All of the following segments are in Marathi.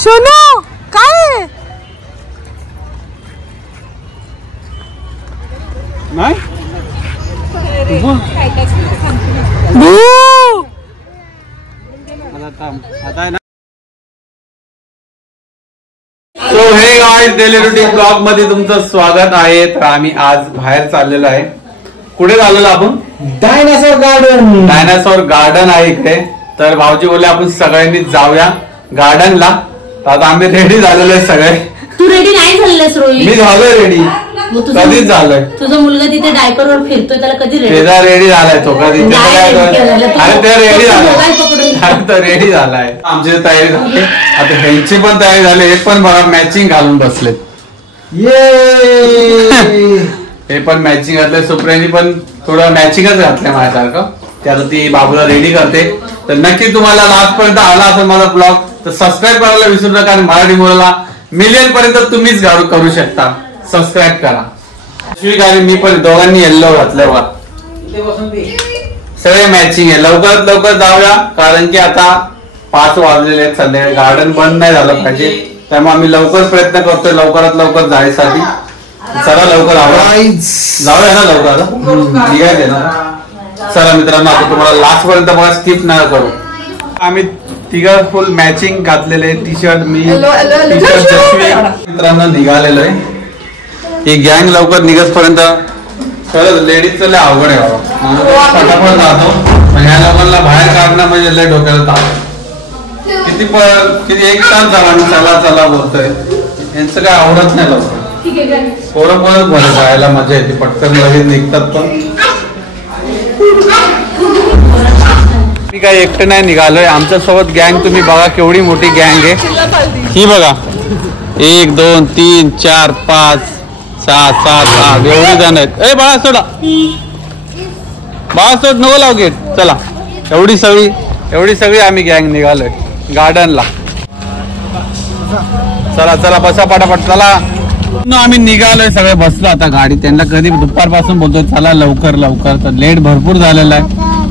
सोनू काय नाही आता आहे ना. So hey guys daily routine blog मध्ये तुमचं स्वागत आहे. तर आम्ही आज बाहेर चाललेलो आहे. कुठे चाललेलो आपण? Dinosaur garden. डायनासोर गार्डन आहे इकडे. तर भाऊजी बोलले आपण सगळ्यांनी जाऊया गार्डनला. आता आम्ही रेडी झालेलो आहे सगळे. तू रेडी नाही झालेस रोहित? मी झालोय रेडी. कधीच झालोय. तुझा मुलगा तिथे डायपर वर फिरतोय, त्याला कधी रेडी झालाय तो. कधी अरे ते रेडी झालाय. तो रेडी झालाय. आमची तयारी झाली. आता ह्यांची पण तयारी झाली. हे पण बघा मॅचिंग घालून बसलेत. हे पण मॅचिंग घातलंय. सुप्रियानी पण थोडं मॅचिंगच घातलंय माझ्यासारखं. त्याला ती बाबूला रेडी करते. तर नक्की तुम्हाला लास्ट पर्यंत आला असेल माझा ब्लॉग तर सबस्क्राईब करायला विसरू नका. आणि मराठी मुलाला मिलियन पर्यंत तुम्हीच करू शकता. सबस्क्राईब करा. आणि मी पण दोघांनी येल्लो घातलंय बघा. सगळे मॅचिंग आहे. लवकरात लवकर जाऊया कारण की आता 5 वाजलेले आहेत. संध्याकाळी गार्डन बंद नाही झालं पाहिजे. त्यामुळे आम्ही लवकर प्रयत्न करतोय लवकरात लवकर जायसाठी. चला लवकर जाऊया ना लवकर. निघायचे ना. चला मित्रांनो आता तुम्हाला लास्ट पर्यंत बघा स्किप नाही करू. आम्ही तिघं फुल मॅचिंग घातलेले. टी शर्ट मी टी शर्ट जस्वी मित्रांनो निघालेलो आहे. ही गँग लवकर निघत पर्यंत खरंच लेडीजचं लय अवघड आहे बाबा. फटाफट जातो. ह्या लोकांना बाहेर काढणं म्हणजे लय डोक्याला ताप. किती 1 तास झाला मी चला चला बोलतोय. यांचं काय आवडत नाही लवकर. पोरं बरं जायला मजा येते. पटकन लगेच निघतात. पण मी काय एकटं नाही निघालोय. आमच्या सोबत गँग तुम्ही बघा केवढी मोठी गँग आहे. ही बघा 1 2 3 4 5 6 7 8 एवढी जण आहेत. ए बाळा सोडा. बाळा सोड नको लाव गेट. चला एवढी सगळी आम्ही गँग निघालोय गार्डनला. चला चला बसा पटापट. चला आम्ही निघालोय सगळे बसलो आता गाडी. त्यांना कधी दुपारपासून बोलतोय चला लवकर लवकर. तर लेट भरपूर झालेला आहे.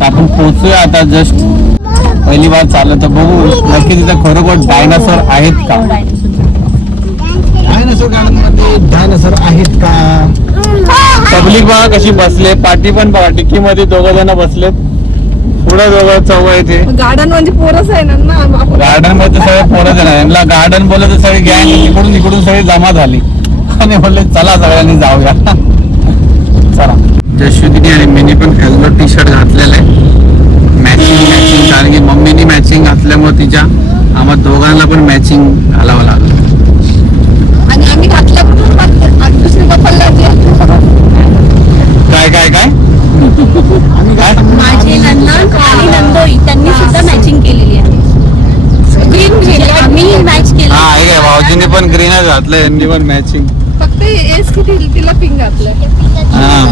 तर आपण पोहोचूया आता. जस्ट पहिली बार चाललं तर बघू नक्की तिथे खरोखर डायनासोर आहेत का. डायनासोर गार्डन मध्ये डायनासोर आहेत का. पब्लिक बघा कशी बसले. पाठी पण बघा. टिकी मध्ये 2 जण बसलेत. पुढे 2 चौघ इथे. गार्डन म्हणजे पोरच आहे ना. गार्डन मध्ये सगळे पोरच आहे. यांना गार्डन बोलत तर सगळी गँग इकडून सगळी जमा झाली. आणि बोलले चला सगळ्यांनी जाऊया. चला जश्विनी आणि मीनी पण हेल्मेट टी शर्ट घातलेलं आहे. मॅचिंग कारण की मम्मीनी मॅचिंग घातल्यामुळे तिच्या आम्हा दोघांना पण मॅचिंग घालावं लागलं. आणि आम्ही घातलं दुसरी काय काय काय माझे नंदन आणि नंदोई त्यांनी सुद्धा मॅचिंग केलेली आहे. ग्रीन केली आम्ही मॅच केली. हा आहे भाऊजीने पण ग्रीनच घातलं. यांनी पण मॅचिंग. फक्त एस किती तिला पिंक घातलंय. हा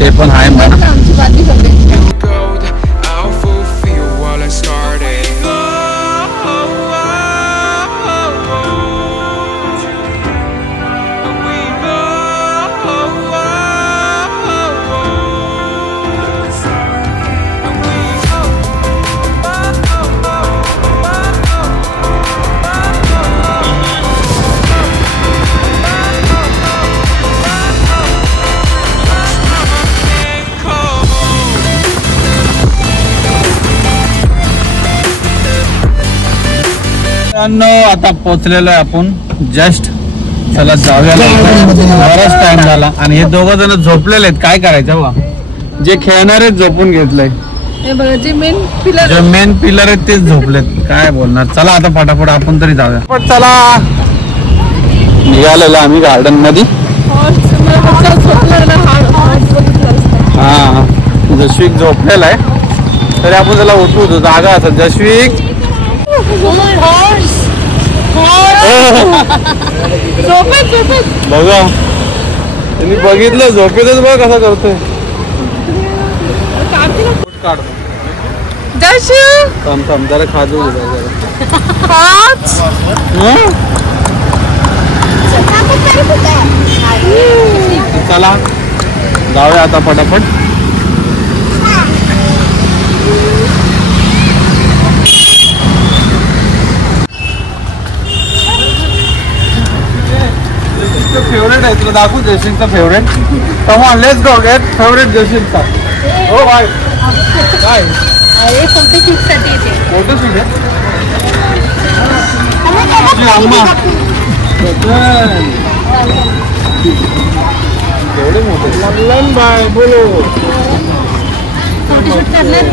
ते पण आहे मला. आमची बाजी झाली. आता पोहोचलेलो आहे आपण जस्ट. चला जाऊया. बराच टाइम झाला. आणि हे 2 जण झोपलेले आहेत. काय करायचं बा. जे खेळणार आहेत झोपून घेतलंय. जे मेन पिलर आहेत तेच झोपलेत. काय बोलणार. चला आता फटाफट आपण तरी जाऊया. पण चला निघालेलो आम्ही गार्डन मध्ये. हा जश्विक झोपलेला आहे तरी आपण त्याला उठवतो. जागा असं जश्विक बघा त्यांनी बघितलं झोपेतच बघ कसं करतोय. थांब जरा खाजू चला जाऊया आता पटापट. फेवरेट आहे तुला दाखवू जयसिंगचा favourite come on let's go get favourite जयसिंगचा हो बाय काय अरे फोटोशूट साठी येते फोटोशूट आहे अम्मा एवढे मोठे लल्लन बाय बोलो फोटोशूट करणार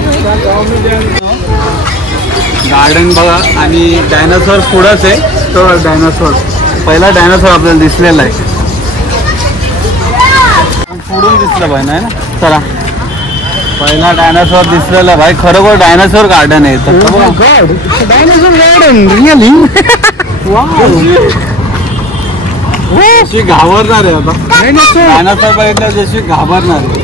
गार्डन बघा आणि डायनासोर पुढंच आहे तो डायनासोर पहिला डायनासोर आपल्याला दिसलेला आहे पुढून दिसलं भाई नाही ना चला पहिला डायनासोर दिसलेला भाई खरोखर डायनासोर गार्डन आहे डायनासोर गार्डन रिअली जशी घाबरणार आहे आता डायनासोर बघितलं जशी घाबरणार आहे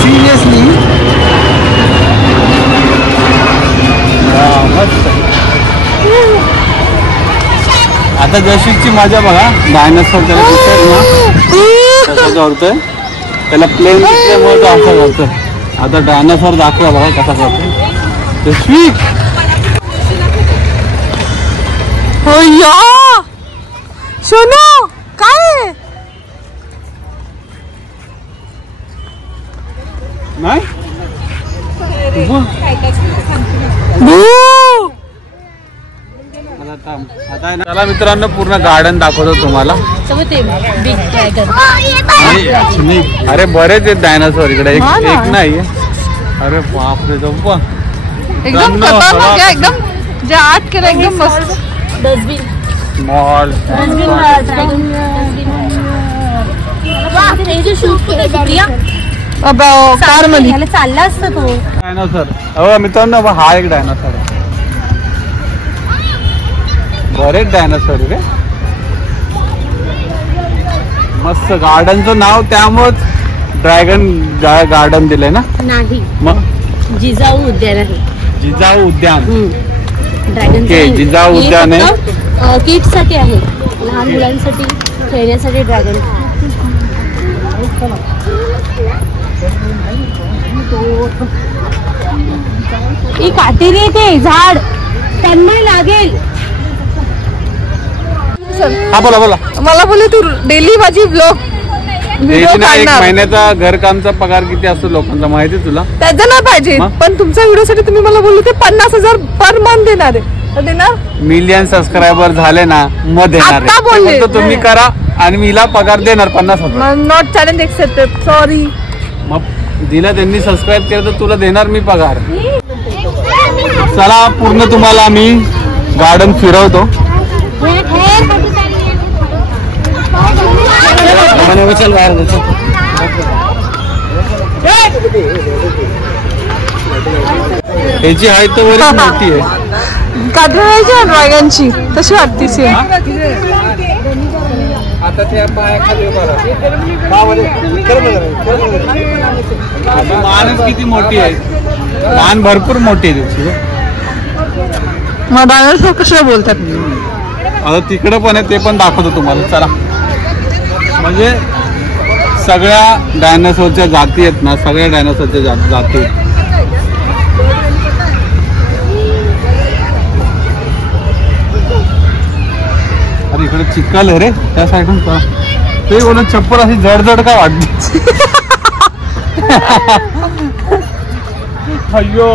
सिरियसली आता जशीची मजा बघा डायनासोर त्याला दिसेल ना कसं करतोय त्याला प्लेन दिसल्यामुळे तो असं करतोय आता डायनासोर दाखवा बघा कसा करतोय जशी हो या सोनू काय नाही आता चला मित्रांनो पूर्ण गार्डन दाखवतो तुम्हाला बिग ड्रॅगन अरे बरेच आहेत डायनासोर इकडे एक नाही अरे बापरे जप्पा एकदम खतरनाक आहे एकदम जे आत केलं एकदम मस्त dustbin mall shoot Priya car मध्ये चालला असता तो डायनासोर हो मित्रांनो हा एक डायनासोर आहे बरेच डायनासोर रे मस्त गार्डनचं नाव त्यामुळेच ड्रॅगन गार्डन दिलंय ना नाही मग जिजाऊ उद्यान आहे जिजाऊ उद्यान ड्रॅगन ओके, जिजाऊ उद्यान आहे. किड्स साठी आहे लहान मुलांसाठी खेळण्यासाठी ड्रॅगन ही काटेरी आहे ते झाड त्यांना लागेल हा बोला बोला मला बोले तू डेली माझी ब्लॉग व्हिडिओ एक काढणार महिन्याचा घरकामचा पगार किती असतो लोकांचा माहिती तुला त्याचं नाही पाहिजे मग? पण तुमच्या व्हिडिओसाठी तुम्ही मला बोलले ते 50,000 पर मंथ देणार आहे तर देणार मिलियन सबस्क्रायबर झाले ना मग देणार आता आहे. बोलले. ते फक्त तुम्ही करा आणि मीला पगार देणार 50,000 नॉट चॅलेंज एक्सेप्टेड सॉरी मग दिला त्यांनी सबस्क्राईब केलं तर तुला देणार मी पगार चला पूर्ण तुम्हाला मी गार्डन फिरवतो चल बाहेर ह्याची हाईट तर बरीच मोठी आहे काढण्याची ड्रॅगनची तशी वाटते सेम आता त्या पायाखाली मानच किती मोठी आहे मान भरपूर मोठी आहे त्याची मग डायनासोर कशा बोलतात आता तिकडं पण आहे ते पण दाखवतो तुम्हाला चला म्हणजे सगळ्या डायनासोरच्या जाती आहेत ना सगळ्या डायनासोरच्या जाती अरे इकडे चिखल आहे रे त्या साईडून ते बोलत चप्पल अशी जडजड का वाटते अय्यो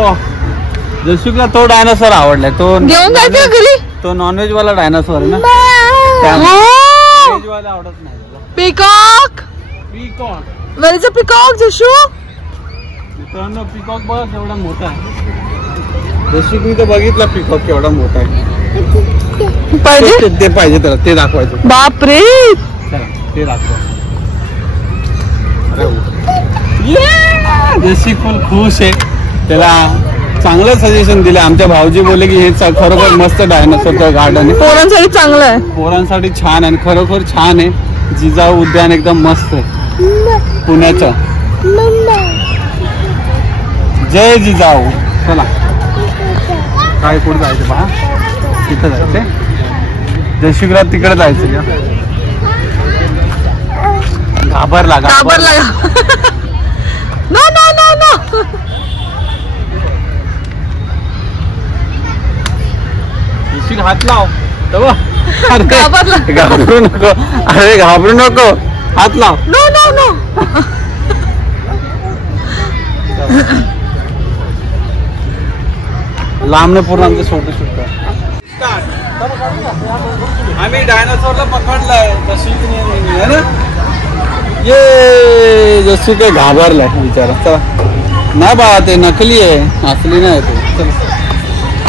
जशीला तो डायनासोर आवडलाय तो घेऊन जायचं घरी तो नॉनव्हेज वाला डायनासोर आहे ना व्हेज वाला आवडत नाही peacock peacock where is a peacock Jashu मित्रांनो पिकॉक बघ एवढा मोठा आहे जशी मी तर बघितला पिकॉक केवढा मोठा आहे पाहिजे ते पाहिजे त्याला ते दाखवायचं बापरे चला ते दाखवा जशी फुल खुश आहे त्याला चांगलं सजेशन दिलं आमच्या भाऊजी बोलले की हे खरोखर मस्त डायनासोरचं गार्डन आहे पोरांसाठी चांगलं आहे पोरांसाठी छान आहे खरोखर छान आहे जिजाऊ उद्यान एकदम मस्त आहे पुण्याचं जय जिजाऊ चला काय कुठं जायचं पहा तिथं जायचंय जयशिगरात तिकडे जायचं का घाबरला घाबरला नो नो नो नो जशी हात लाव तेव्हा घाबरला. घाबरू नको, अरे घाबरू नको, हात लाव. No no no. लांबनं पूर्ण आमचं छोटं छोटं. आम्ही डायनासोरला पकडलाय है ना. ये जसू काही घाबरलाय बिचारा. चला नाही बा, ते नकली आहे, असली नाही ते. चला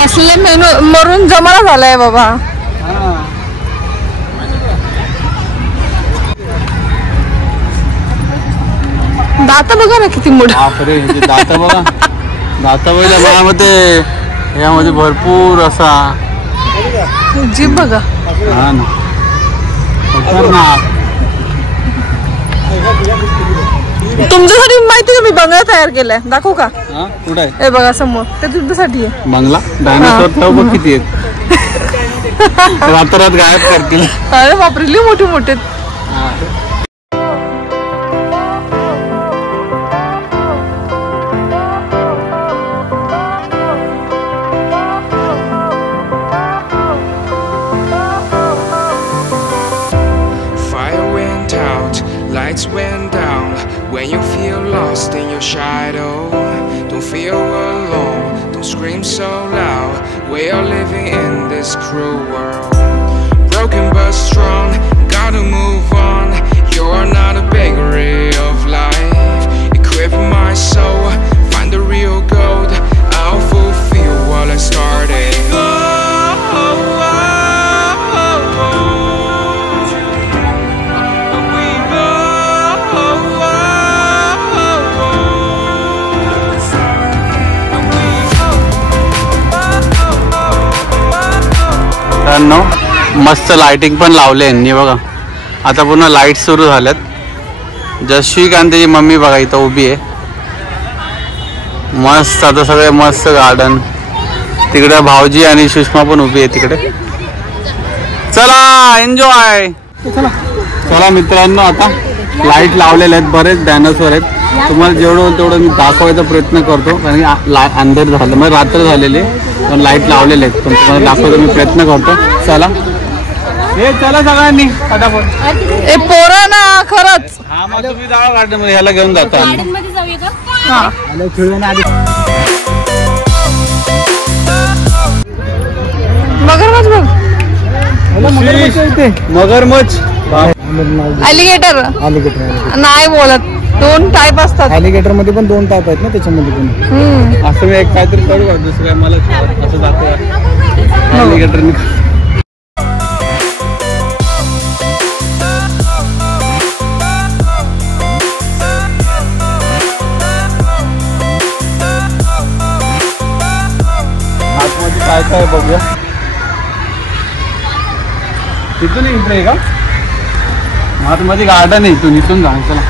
असले मरून जमाना झालाय बाबा. दात बघा ना किती मोठा. बापरे, दात बघा, दात बघा. मला मते यामध्ये भरपूर असा जीभ बघा. हा ना, खतरनाक. तुमच्यासाठी माहिती का मी बंगला तयार केलाय, दाखवू का? कुठे आहे? हे बघा समोर, ते तुमच्यासाठी आहे बंगला. डायनासोर ठेव बघ किती आहेत. रात्रात गायब करतील. अरे बापरे, लई मोठे मोठे. Lights went down when you feel lost in your shadow. Don't feel alone, don't scream so loud. We are living in this cruel world. Broken but strong, gotta move on. You are not a bakery of life. Equip my soul, find the real gold. I'll fulfill what I started. मस्त लाइटिंग पण लावले यांनी बघा. आता पुन्हा लाईट सुरू झाल्यात. जशी कांतेची मम्मी बघा इथं उभी आहे. मस्त आता सगळे मस्त गार्डन. तिकडे भाऊजी आणि सुषमा पण उभी आहे तिकडे. चला एन्जॉय. चला मित्रांनो, आता लाईट लावलेले आहेत, बरेच डायनासोर आहेत. तुम्हाला जेवढं होईल तेवढं मी दाखवायचा प्रयत्न करतो, कारण की अंधार झालं, म्हणजे रात्र झालेले, पण लाईट लावलेले आहेत. पण तुम्हाला दाखवायचा मी प्रयत्न करतो. चला हे चला सगळ्यांनी फटाफट. ए पोरा ना खरंच. हा मग तुम्ही जावा गार्डन मध्ये, ह्याला घेऊन जातो आम्ही. गार्डन मध्ये जाऊया का? हा मगरमच्छ बघ. मगरमच्छ, अलिगेटर नाही बोलत. दोन टाईप असतात. अलिगेटर मध्ये पण दोन टाईप आहेत ना, त्याच्यामध्ये पण. असं मी एक काहीतरी करू का दुसरं काय मला असं दाखव. अलिगेटर आतमध्ये काय काय बघूया. तिथून एंट्री आहे का? आतमध्ये गार्डन आहे, इथून इथून जा. चला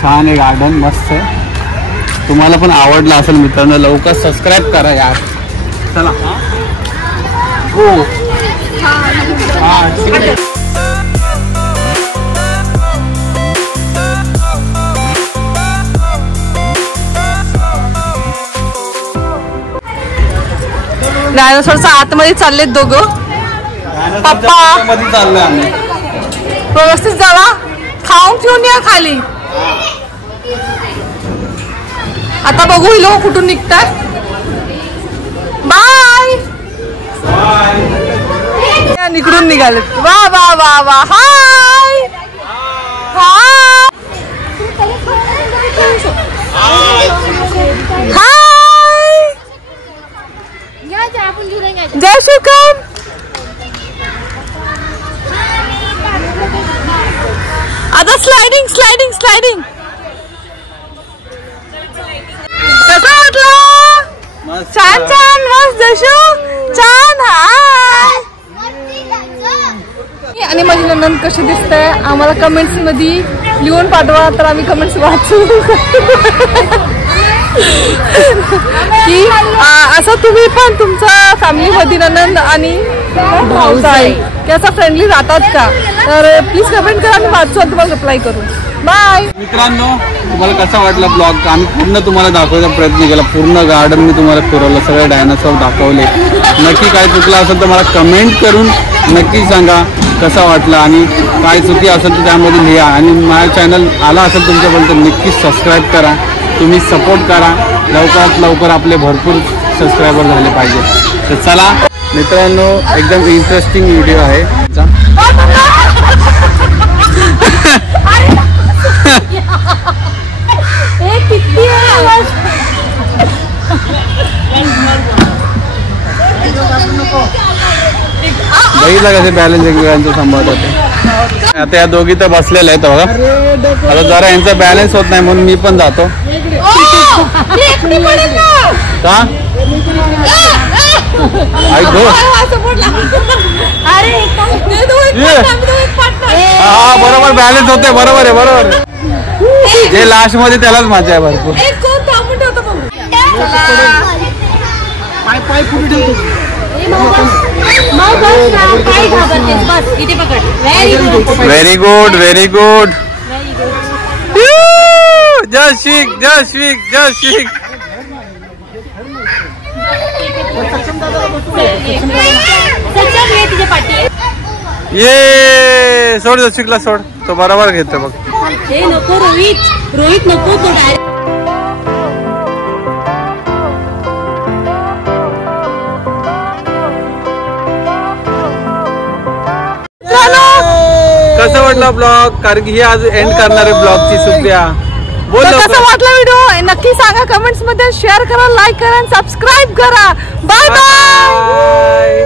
छान आहे गार्डन, मस्त आहे. तुम्हाला पण आवडलं असेल मित्रांनो, लवकर सबस्क्राईब करा यार. चला हो डायनासोरच्या आतमध्ये चाललेत दोघं. पप्पा मध्ये चाललोय आम्ही. व्यवस्थित जावा, खाऊन पिऊन या खाली. आता बघू ही लोक कुठून निघतात. बाय. इकडून निघाले. वा वा वा वा. हाय हाय हाय. जय श्रीराम. आता स्लायडिंग स्लायडिंग स्लायडिंग. कसं वाटलं? छान छान मस्त जशू छान. हाय. आणि माझी नंदन कशी दिसतंय आम्हाला कमेंट्स मध्ये लिहून पाठवा, तर आम्ही कमेंट्स वाचू. की असं तुम्ही पण तुमच्या फॅमिलीमध्ये नंदन आणि भाऊजाई त्याचा फ्रेंडली राहतात का, तर प्लीज कमेंट करा, मी वाचू आणि तुम्हाला रिप्लाय करू. बाय मित्रांनो, तुम्हाला कसा वाटला ब्लॉग? आम्ही पूर्ण तुम्हाला दाखवायचा प्रयत्न केला. पूर्ण गार्डन मी तुम्हाला फिरवलं, सगळे डायनासोर दाखवले. नक्की काय चुकलं असेल तर मला कमेंट करून नक्की सांगा कसा वाटला, आणि काय चुकी असेल तर त्यामध्ये लिहा. आणि माझ्या चॅनल आला असेल तुमच्यापर्यंत नक्कीच सबस्क्राईब करा. तुम्ही सपोर्ट करा. लवकरात लवकर आपले भरपूर सबस्क्रायबर झाले पाहिजे. तर चला मित्रांनो, एकदम इंटरेस्टिंग व्हिडिओ आहे. बघितलं कसे बॅलन्स एकमेकांचं सांभाळत होते. आता या दोघी तर बसलेल्या आहेत बघा. आता जरा यांचा बॅलन्स होत नाही म्हणून मी पण जातो. का हा बरोबर बॅलन्स होते. बरोबर आहे, बरोबर. जे लास्ट मध्ये त्यालाच मजा आहे भरपूर. Very good, very good. Jashik, Jashik, Jashik. ये सोड, जशिकला सोड, तो बरोबर घेतो बघ. नको रोहित, रोहित नको तो. कसं वाटलं ब्लॉग? कारण की ही आज एंड करणारे ब्लॉगची सुद्धा. कसं वाटलं व्हिडिओ नक्की सांगा कमेंट्स मध्ये. शेअर करा, लाईक करा, सबस्क्राईब करा. Bye bye.